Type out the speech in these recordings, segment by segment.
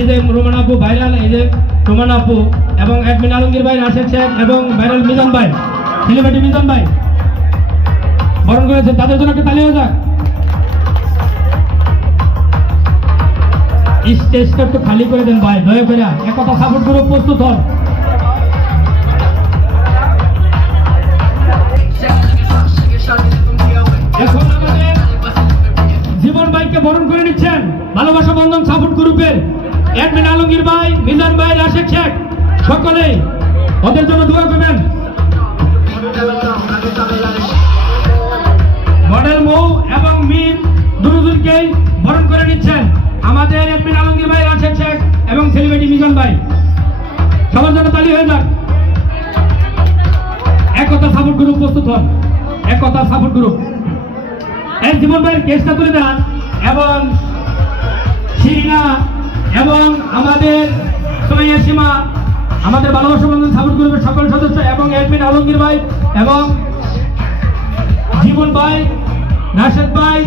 এই যে রোমান আপু ভাইরাল, এই যে রোমান আপু এবং অ্যাডমিন আলমগীর ভাই, রাশেদ সাহেব এবং ভাইরাল মিজান ভাই, সেলিব্রিটি মিজান ভাই বরণ করেছে। তাদের জন্য একটা তালি হয়ে যাক। স্টেজটা একটু খালি করে দেন ভাই, দয়া করে একতা সাপোর্ট করে প্রস্তুত হন। এখন আমাদের জীবন ভাইকে বরণ করে নিচ্ছেন ভালোবাসা বন্ধন সাপোর্ট গ্রুপের অ্যাডমিন আলমগীর ভাই, মিজান ভাই, রাশেদ শেখ, সকলেই ওদের জন্য দোয়া করবেন। মডেল মৌ এবং মিম দুজনকেই বরণ করে নিচ্ছেন আমাদের অ্যাডমিন আলমগীর ভাই, রাশেদ শেখ এবং সেলিব্রিটি মিজান ভাই। সবার জন্য তালি হয়ে যাক। একতা সাপোর্ট গ্রুপ প্রস্তুত হন, একতা সাপোর্ট গ্রুপ। এই জীবন ভাইয়ের কেসটা তুলে দেন এবং শিরিনা এবং আমাদের সোমাইয়া সীমা, আমাদের ভালোবাসা বন্ধন সাপোর্ট গ্রুপের সকল সদস্য এবং অ্যাডমিন আলমগীর ভাই এবং জীবন ভাই, রাশেদ ভাই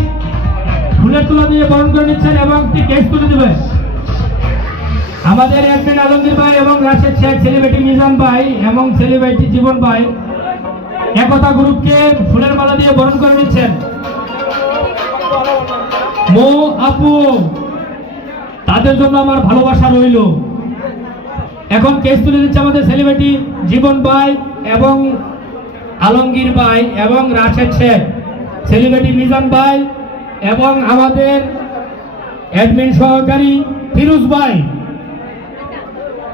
ফুলের তুলা দিয়ে বরণ করে নিচ্ছেন এবং একটি কেস তুলে দেবে আমাদের অ্যাডমিন আলমগীর ভাই এবং রাশেদ শেখ, সেলিব্রিটি মিজান ভাই এবং সেলিব্রিটি জীবন ভাই একতা গ্রুপকে ফুলের মালা দিয়ে বরণ করে নিচ্ছেন। মৌ আপু, তাদের জন্য আমার ভালোবাসা রইল। এখন কেস তুলে দিচ্ছে আমাদের সেলিব্রিটি জীবন ভাই এবং আলমগীর ভাই এবং রাশেদ শেখ, সেলিব্রিটি মিজান ভাই এবং আমাদের অ্যাডমিন সহকারী ফিরোজ ভাই।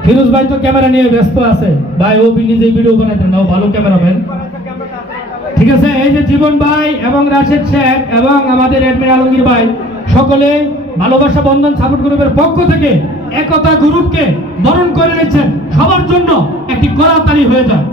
ফিরোজ ভাই তো ক্যামেরা নিয়ে ব্যস্ত আছে ভাই, ও নিজেই ভিডিও বানাতেন না, ও ভালো ক্যামেরাম্যান। ঠিক আছে, এই যে জীবন ভাই এবং রাশেদ শেখ এবং আমাদের অ্যাডমিন আলমগীর ভাই সকলে ভালোবাসা বন্ধন সাপোর্ট গ্রুপের পক্ষ থেকে একতা গ্রুপকে বরণ করে নিচ্ছেন। সবার জন্য একটি কড়া তালি হয়ে যায়।